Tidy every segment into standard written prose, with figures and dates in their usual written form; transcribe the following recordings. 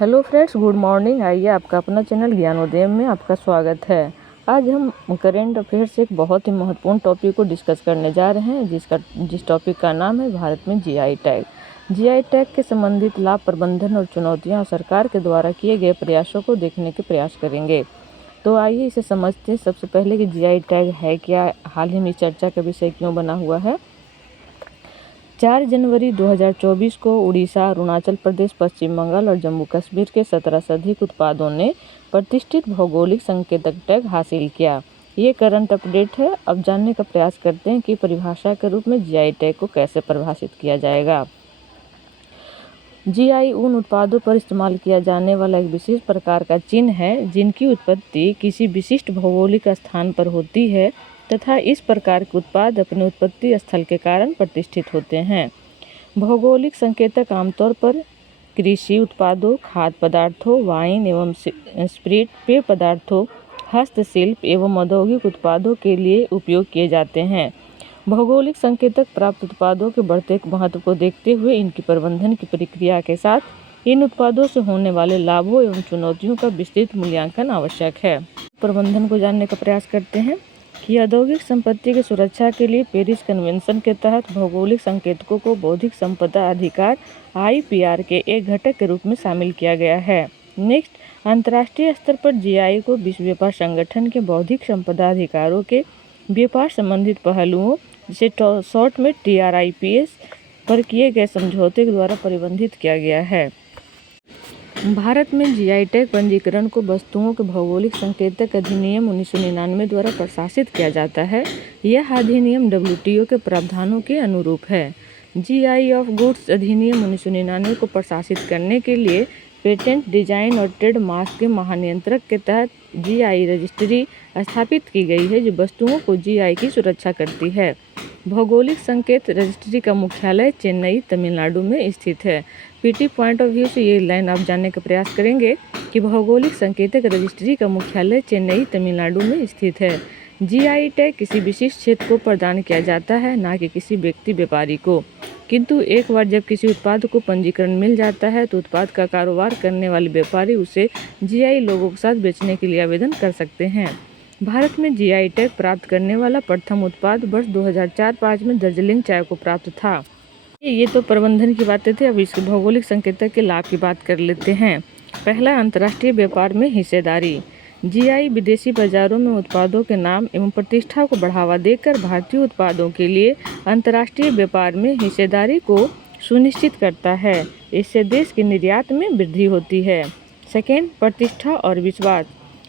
Hello friends, good morning. आइए आपका अपना चैनल ज्ञानोदय में आपका स्वागत है। आज हम करेंट अफेयर से एक बहुत ही महत्वपूर्ण टॉपिक को डिस्कस करने जा रहे हैं, जिस टॉपिक का नाम है भारत में जीआई टैग। जीआई टैग के संबंधित लाभ, प्रबंधन और चुनौतियां और सरकार के द्वारा किए गए प्रयासों को देखने के प्रयास करेंगे। तो आइए इसे समझते हैं। सबसे पहले कि जीआई टैग है क्या, हाल ही में चर्चा का विषय क्यों बना हुआ है। 4 जनवरी 2024 को उड़ीसा, अरुणाचल प्रदेश, पश्चिम बंगाल और जम्मू कश्मीर के 17 से अधिक उत्पादों ने प्रतिष्ठित भौगोलिक संकेतक टैग हासिल किया। ये करंट अपडेट है। अब जानने का प्रयास करते हैं कि परिभाषा के रूप में जीआई टैग को कैसे परिभाषित किया जाएगा। जीआई उन उत्पादों पर इस्तेमाल किया जाने वाला एक विशेष प्रकार का चिन्ह है जिनकी उत्पत्ति किसी विशिष्ट भौगोलिक स्थान पर होती है तथा इस प्रकार के उत्पाद अपने उत्पत्ति स्थल के कारण प्रतिष्ठित होते हैं। भौगोलिक संकेतक आमतौर पर कृषि उत्पादों, खाद्य पदार्थों, वाइन एवं स्पिरिट, पेय पदार्थों, हस्तशिल्प एवं औद्योगिक उत्पादों के लिए उपयोग किए जाते हैं। भौगोलिक संकेतक प्राप्त उत्पादों के बढ़ते महत्व को देखते हुए इनकी प्रबंधन की प्रक्रिया के साथ इन उत्पादों से होने वाले लाभों एवं चुनौतियों का विस्तृत मूल्यांकन आवश्यक है। प्रबंधन को जानने का प्रयास करते हैं कि औद्योगिक संपत्ति की सुरक्षा के लिए पेरिस कन्वेंशन के तहत भौगोलिक संकेतकों को बौद्धिक संपदा अधिकार (IPR) के एक घटक के रूप में शामिल किया गया है। नेक्स्ट, अंतर्राष्ट्रीय स्तर पर जीआई को विश्व व्यापार संगठन के बौद्धिक संपदा अधिकारों के व्यापार संबंधित पहलुओं, जिसे शॉर्ट में TRIPS पर किए गए समझौते के द्वारा प्रबंधित किया गया है। भारत में जीआई टैग पंजीकरण को वस्तुओं के भौगोलिक संकेतक अधिनियम 1999 द्वारा प्रशासित किया जाता है। यह अधिनियम WTO के प्रावधानों के अनुरूप है। जीआई ऑफ गुड्स अधिनियम 1999 को प्रशासित करने के लिए पेटेंट, डिजाइन और ट्रेडमार्क के महानियंत्रक के तहत जीआई रजिस्ट्री स्थापित की गई है, जो वस्तुओं को जीआई की सुरक्षा करती है। भौगोलिक संकेत रजिस्ट्री का मुख्यालय चेन्नई, तमिलनाडु में स्थित है। पीटी पॉइंट ऑफ व्यू से ये लाइन आप जानने का प्रयास करेंगे कि भौगोलिक संकेतक रजिस्ट्री का मुख्यालय चेन्नई, तमिलनाडु में स्थित है। जीआई टैग किसी विशिष्ट क्षेत्र को प्रदान किया जाता है, ना कि किसी व्यक्ति व्यापारी को। किंतु एक बार जब किसी उत्पाद को पंजीकरण मिल जाता है तो उत्पाद का कारोबार करने वाले व्यापारी उसे जीआई लोगों के साथ बेचने के लिए आवेदन कर सकते हैं। भारत में जीआई टैग प्राप्त करने वाला प्रथम उत्पाद वर्ष 2004-05 में दार्जिलिंग चाय को प्राप्त था। ये तो प्रबंधन की बातें थी। अब इसके भौगोलिक संकेतक के लाभ की बात कर लेते हैं। पहला, अंतर्राष्ट्रीय व्यापार में हिस्सेदारी। जीआई विदेशी बाजारों में उत्पादों के नाम एवं प्रतिष्ठा को बढ़ावा देकर भारतीय उत्पादों के लिए अंतर्राष्ट्रीय व्यापार में हिस्सेदारी को सुनिश्चित करता है। इससे देश के निर्यात में वृद्धि होती है। सेकेंड, प्रतिष्ठा और विश्वास।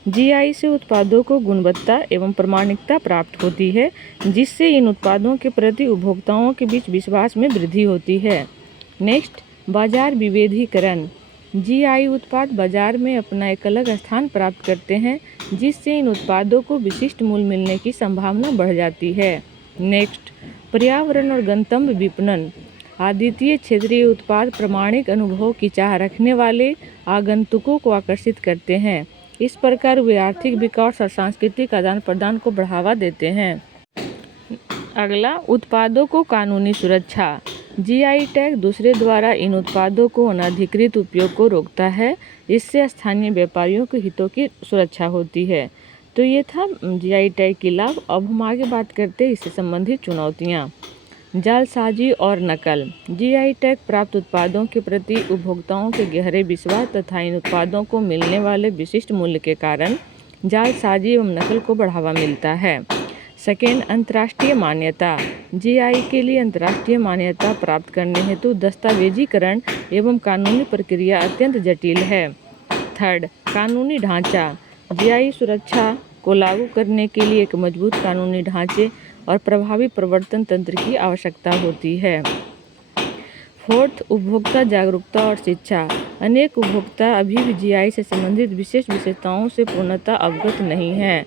जीआई से उत्पादों को गुणवत्ता एवं प्रामाणिकता प्राप्त होती है, जिससे इन उत्पादों के प्रति उपभोक्ताओं के बीच विश्वास में वृद्धि होती है। नेक्स्ट, बाजार विविधीकरण। जीआई उत्पाद बाजार में अपना एक अलग स्थान प्राप्त करते हैं, जिससे इन उत्पादों को विशिष्ट मूल्य मिलने की संभावना बढ़ जाती है। नेक्स्ट, पर्यावरण और गंतव्य विपणन। अद्वितीय क्षेत्रीय उत्पाद प्रामाणिक अनुभव की चाह रखने वाले आगंतुकों को आकर्षित करते हैं। इस प्रकार वे आर्थिक विकास और सांस्कृतिक आदान प्रदान को बढ़ावा देते हैं। अगला, उत्पादों को कानूनी सुरक्षा। जीआई टैग दूसरे द्वारा इन उत्पादों को अनधिकृत उपयोग को रोकता है। इससे स्थानीय व्यापारियों के हितों की सुरक्षा होती है। तो ये था जीआई टैग की लाभ। अब हम आगे बात करते हैं इससे संबंधित चुनौतियाँ। जालसाजी और नकल। जीआई टैग प्राप्त उत्पादों के प्रति उपभोक्ताओं के गहरे विश्वास तथा इन उत्पादों को मिलने वाले विशिष्ट मूल्य के कारण जालसाजी एवं नकल को बढ़ावा मिलता है। सेकेंड, अंतर्राष्ट्रीय मान्यता। जीआई के लिए अंतर्राष्ट्रीय मान्यता प्राप्त करने हेतु दस्तावेजीकरण एवं कानूनी प्रक्रिया अत्यंत जटिल है। थर्ड, कानूनी ढांचा। जीआई सुरक्षा को लागू करने के लिए एक मजबूत कानूनी ढांचे और प्रभावी प्रवर्तन तंत्र की आवश्यकता होती है। फोर्थ, उपभोक्ता जागरूकता और शिक्षा। अनेक उपभोक्ता अभी भी जीआई से संबंधित विशेष विशेषताओं से पूर्णतः अवगत नहीं हैं।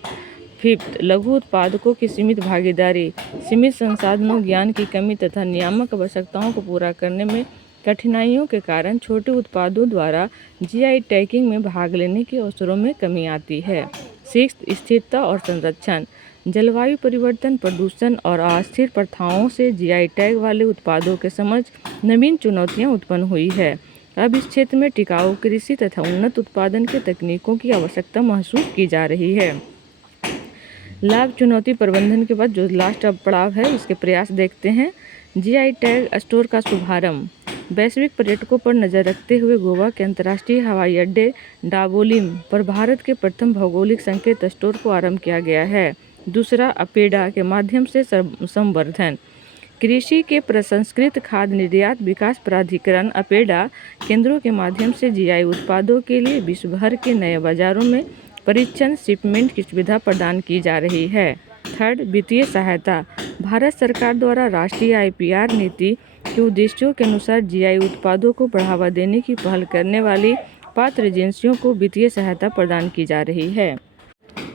फिफ्थ, लघु उत्पादकों की सीमित भागीदारी। सीमित संसाधनों, ज्ञान की कमी तथा नियामक आवश्यकताओं को पूरा करने में कठिनाइयों के कारण छोटे उत्पादों द्वारा जीआई टैगिंग में भाग लेने के अवसरों में कमी आती है। सिक्स्थ, स्थिरता और संरक्षण। जलवायु परिवर्तन, प्रदूषण और अस्थिर प्रथाओं से जीआई टैग वाले उत्पादों के समझ नवीन चुनौतियां उत्पन्न हुई है। अब इस क्षेत्र में टिकाऊ कृषि तथा उन्नत उत्पादन के तकनीकों की आवश्यकता महसूस की जा रही है। लाभ चुनौती प्रबंधन के बाद जो लास्ट अब पड़ाव है इसके प्रयास देखते हैं। जीआई टैग स्टोर का शुभारंभ। वैश्विक पर्यटकों पर नज़र रखते हुए गोवा के अंतर्राष्ट्रीय हवाई अड्डे डाबोलिम पर भारत के प्रथम भौगोलिक संकेत स्टोर को आरंभ किया गया है। दूसरा, अपेडा के माध्यम से संवर्धन। कृषि के प्रसंस्कृत खाद्य निर्यात विकास प्राधिकरण अपेडा केंद्रों के माध्यम से जीआई उत्पादों के लिए विश्व भर के नए बाजारों में परीक्षण शिपमेंट की सुविधा प्रदान की जा रही है। थर्ड, वित्तीय सहायता। भारत सरकार द्वारा राष्ट्रीय आईपीआर नीति के उद्देश्यों के अनुसार जीआई उत्पादों को बढ़ावा देने की पहल करने वाली पात्र एजेंसियों को वित्तीय सहायता प्रदान की जा रही है।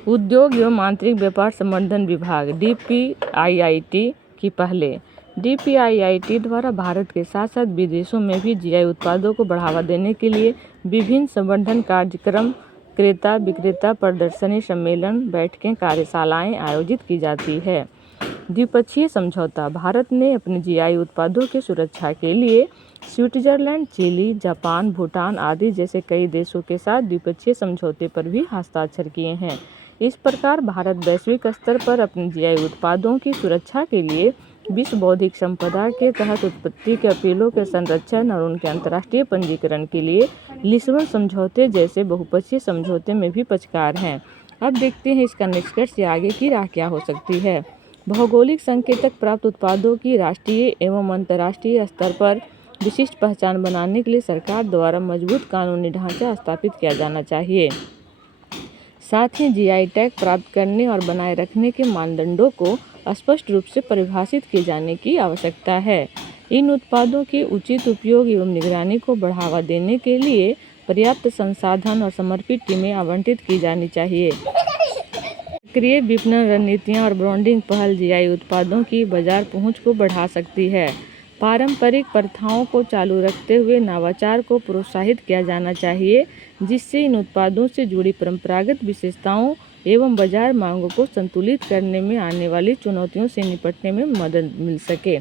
उद्योग एवं आंतरिक व्यापार संवर्धन विभाग डीपीआईआईटी की पहले। डीपीआईआईटी द्वारा भारत के साथ साथ विदेशों में भी जीआई उत्पादों को बढ़ावा देने के लिए विभिन्न संवर्धन कार्यक्रम, क्रेता विक्रेता प्रदर्शनी, सम्मेलन, बैठकें, कार्यशालाएं आयोजित की जाती है। द्विपक्षीय समझौता। भारत ने अपने जीआई उत्पादों की सुरक्षा के लिए स्विट्जरलैंड, चिली, जापान, भूटान आदि जैसे कई देशों के साथ द्विपक्षीय समझौते पर भी हस्ताक्षर किए हैं। इस प्रकार भारत वैश्विक स्तर पर अपने जीआई उत्पादों की सुरक्षा के लिए विश्व बौद्धिक संपदा के तहत उत्पत्ति के अपीलों के संरक्षण और उनके अंतर्राष्ट्रीय पंजीकरण के लिए लिस्बन समझौते जैसे बहुपक्षीय समझौते में भी पक्षकार हैं। अब देखते हैं इसका निष्कर्ष या आगे की राह क्या हो सकती है। भौगोलिक संकेतक प्राप्त उत्पादों की राष्ट्रीय एवं अंतर्राष्ट्रीय स्तर पर विशिष्ट पहचान बनाने के लिए सरकार द्वारा मजबूत कानूनी ढांचा स्थापित किया जाना चाहिए। साथ ही जीआई टैग प्राप्त करने और बनाए रखने के मानदंडों को स्पष्ट रूप से परिभाषित किए जाने की आवश्यकता है। इन उत्पादों के उचित उपयोग एवं निगरानी को बढ़ावा देने के लिए पर्याप्त संसाधन और समर्पित टीमें आवंटित की जानी चाहिए। सक्रिय विपणन रणनीतियाँ और ब्रांडिंग पहल जीआई उत्पादों की बाजार पहुँच को बढ़ा सकती है। पारंपरिक प्रथाओं को चालू रखते हुए नवाचार को प्रोत्साहित किया जाना चाहिए, जिससे इन उत्पादों से जुड़ी परंपरागत विशेषताओं एवं बाजार मांगों को संतुलित करने में आने वाली चुनौतियों से निपटने में मदद मिल सके।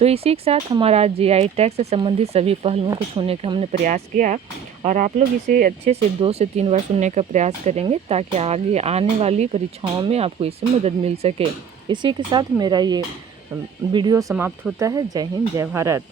तो इसी के साथ हमारा जीआई टैग से संबंधित सभी पहलुओं को छूने का हमने प्रयास किया और आप लोग इसे अच्छे से 2 से 3 बार सुनने का प्रयास करेंगे ताकि आगे आने वाली परीक्षाओं में आपको इससे मदद मिल सके। इसी के साथ मेरा ये वीडियो समाप्त होता है। जय हिंद, जय भारत।